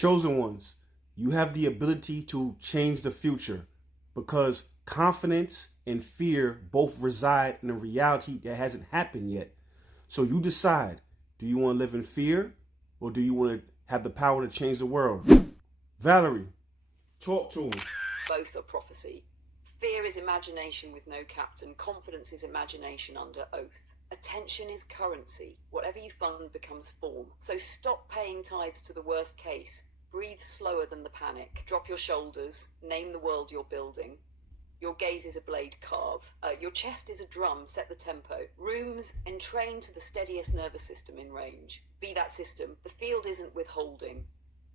Chosen ones, you have the ability to change the future because confidence and fear both reside in a reality that hasn't happened yet. So you decide, do you want to live in fear or do you want to have the power to change the world? Valerie, talk to him. Both are prophecy. Fear is imagination with no captain. Confidence is imagination under oath. Attention is currency. Whatever you fund becomes form. So stop paying tithes to the worst case. Breathe slower than the panic. Drop your shoulders. Name the world you're building. Your gaze is a blade, carve. Your chest is a drum, set the tempo. Rooms entrain to the steadiest nervous system in range. Be that system. The field isn't withholding.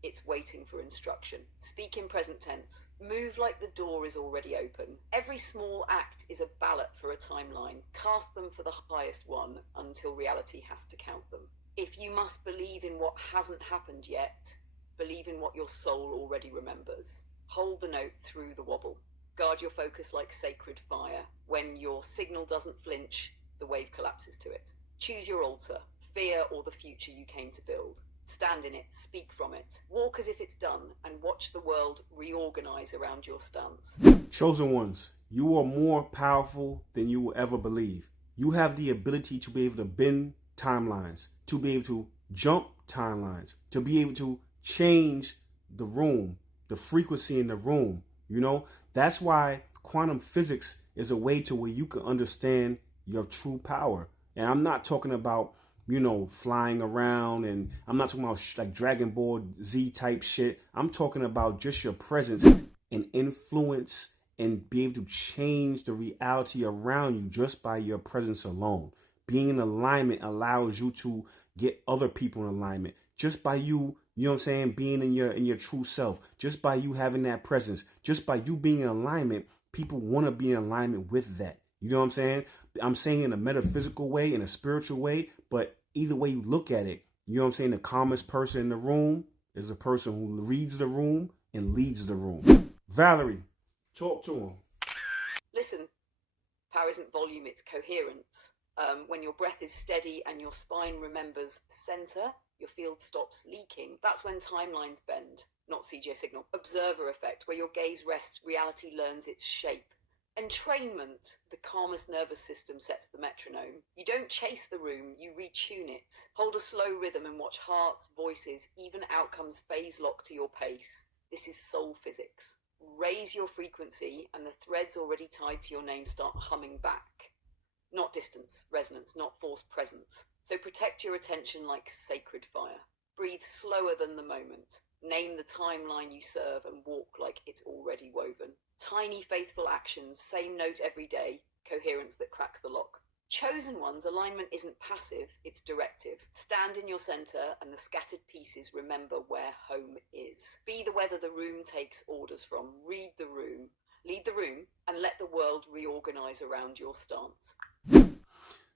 It's waiting for instruction. Speak in present tense. Move like the door is already open. Every small act is a ballot for a timeline. Cast them for the highest one until reality has to count them. If you must believe in what hasn't happened yet, believe in what your soul already remembers. Hold the note through the wobble. Guard your focus like sacred fire. When your signal doesn't flinch, the wave collapses to it. Choose your altar, fear or the future you came to build. Stand in it, speak from it. Walk as if it's done and watch the world reorganize around your stance. Chosen ones, you are more powerful than you will ever believe. You have the ability to be able to bend timelines, to be able to jump timelines, to be able to change the room, the frequency in the room. You know, that's why quantum physics is a way to where you can understand your true power. And I'm not talking about, you know, flying around, and I'm not talking about like Dragon Ball Z type shit. I'm talking about just your presence and influence and be able to change the reality around you just by your presence alone. Being in alignment allows you to get other people in alignment just by you. You know what I'm saying? Being in your true self, just by you having that presence, just by you being in alignment, people want to be in alignment with that. You know what I'm saying? I'm saying in a metaphysical way, in a spiritual way, but either way you look at it, you know what I'm saying? The calmest person in the room is the person who reads the room and leads the room. Valerie, talk to him. Listen, power isn't volume, it's coherence. When your breath is steady and your spine remembers center, your field stops leaking. That's when timelines bend, not CJ signal. Observer effect, where your gaze rests, reality learns its shape. Entrainment, the calmest nervous system sets the metronome. You don't chase the room, you retune it. Hold a slow rhythm and watch hearts, voices, even outcomes phase lock to your pace. This is soul physics. Raise your frequency and the threads already tied to your name start humming back. Not distance, resonance, not forced presence. So protect your attention like sacred fire. Breathe slower than the moment. Name the timeline you serve and walk like it's already woven. Tiny faithful actions, same note every day, coherence that cracks the lock. Chosen ones, alignment isn't passive, it's directive. Stand in your center and the scattered pieces remember where home is. Be the weather the room takes orders from. Read the room, lead the room, and let the world reorganize around your stance.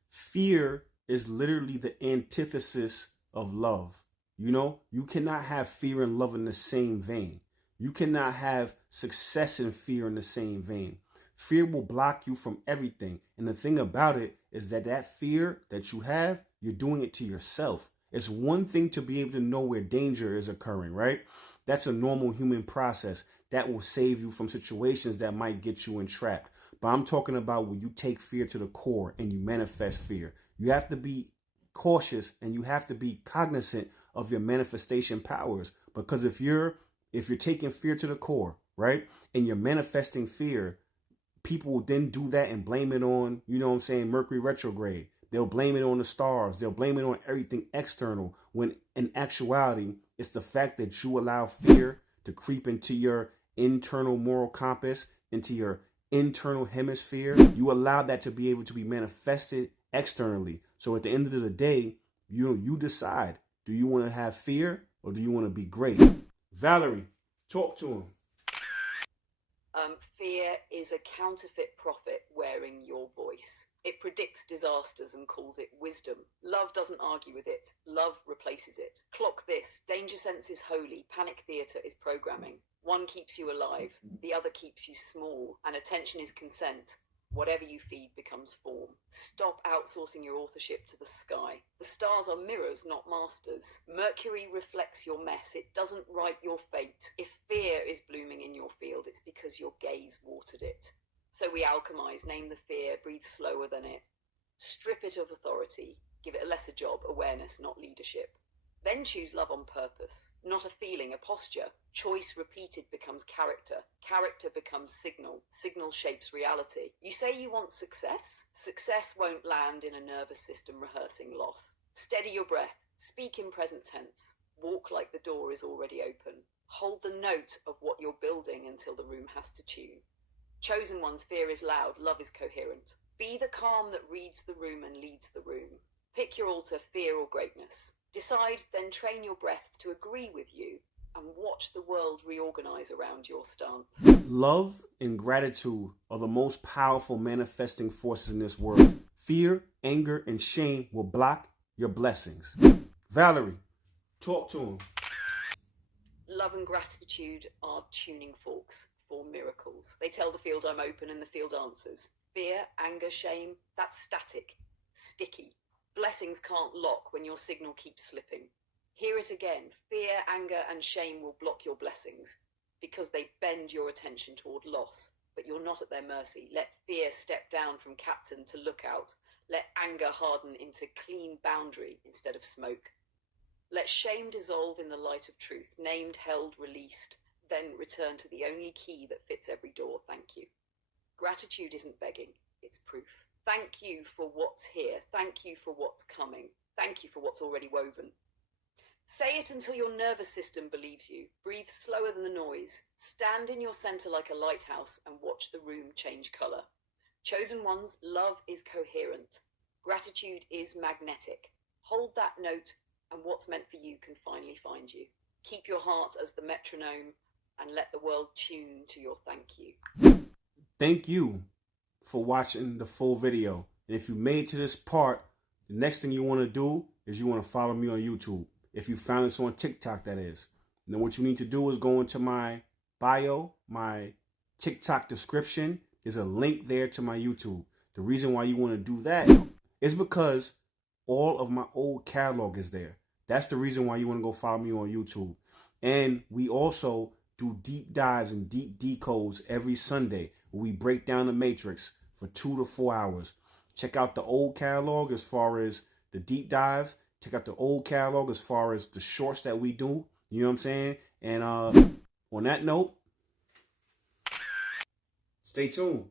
Fear is literally the antithesis of love. You know, you cannot have fear and love in the same vein. You cannot have success and fear in the same vein. Fear will block you from everything. And the thing about it is that fear that you have, you're doing it to yourself. It's one thing to be able to know where danger is occurring, right? That's a normal human process that will save you from situations that might get you entrapped. But I'm talking about when you take fear to the core and you manifest fear. You have to be cautious and you have to be cognizant of your manifestation powers. Because if you're taking fear to the core, right, and you're manifesting fear, people will then do that and blame it on, you know what I'm saying, Mercury retrograde. They'll blame it on the stars. They'll blame it on everything external, when in actuality, it's the fact that you allow fear to creep into your internal moral compass, into your internal hemisphere. You allow that to be able to be manifested externally. So at the end of the day, you decide, do you want to have fear or do you want to be great? Valerie, talk to him. Fear is a counterfeit prophet wearing your voice. It predicts disasters and calls it wisdom. Love doesn't argue with it. Love replaces it. Clock this. Danger sense is holy. Panic theater is programming. One keeps you alive. The other keeps you small. And attention is consent. Whatever you feed becomes form. Stop outsourcing your authorship to the sky. The stars are mirrors, not masters. Mercury reflects your mess. It doesn't write your fate. If fear is blooming in your field, it's because your gaze watered it. So we alchemize, name the fear, breathe slower than it. Strip it of authority. Give it a lesser job, awareness, not leadership. Then choose love on purpose, not a feeling, a posture. Choice repeated becomes character. Character becomes signal. Signal shapes reality. You say you want success? Success won't land in a nervous system rehearsing loss. Steady your breath. Speak in present tense. Walk like the door is already open. Hold the note of what you're building until the room has to tune. Chosen one's fear is loud, love is coherent. Be the calm that reads the room and leads the room. Pick your altar, fear or greatness. Decide, then train your breath to agree with you and watch the world reorganize around your stance. Love and gratitude are the most powerful manifesting forces in this world. Fear, anger, and shame will block your blessings. Valerie, talk to him. Love and gratitude are tuning forks for miracles. They tell the field I'm open and the field answers. Fear, anger, shame, that's static, sticky. Blessings can't lock when your signal keeps slipping. Hear it again. Fear, anger, and shame will block your blessings because they bend your attention toward loss, but you're not at their mercy. Let fear step down from captain to lookout. Let anger harden into clean boundary instead of smoke. Let shame dissolve in the light of truth, named, held, released, then return to the only key that fits every door. Thank you. Gratitude isn't begging, it's proof. Thank you for what's here. Thank you for what's coming. Thank you for what's already woven. Say it until your nervous system believes you. Breathe slower than the noise. Stand in your center like a lighthouse and watch the room change color. Chosen ones, love is coherent. Gratitude is magnetic. Hold that note and what's meant for you can finally find you. Keep your heart as the metronome and let the world tune to your thank you. Thank you for watching the full video. And if you made it to this part, the next thing you want to do is you want to follow me on YouTube. If you found this on TikTok, that is. And then what you need to do is go into my bio, my TikTok description. There's a link there to my YouTube. The reason why you want to do that is because all of my old catalog is there. That's the reason why you want to go follow me on YouTube. And we also do deep dives and deep decodes every Sunday where we break down the matrix for 2 to 4 hours. Check out the old catalog as far as the deep dives. Check out the old catalog as far as the shorts that we do. You know what I'm saying? And on that note, stay tuned.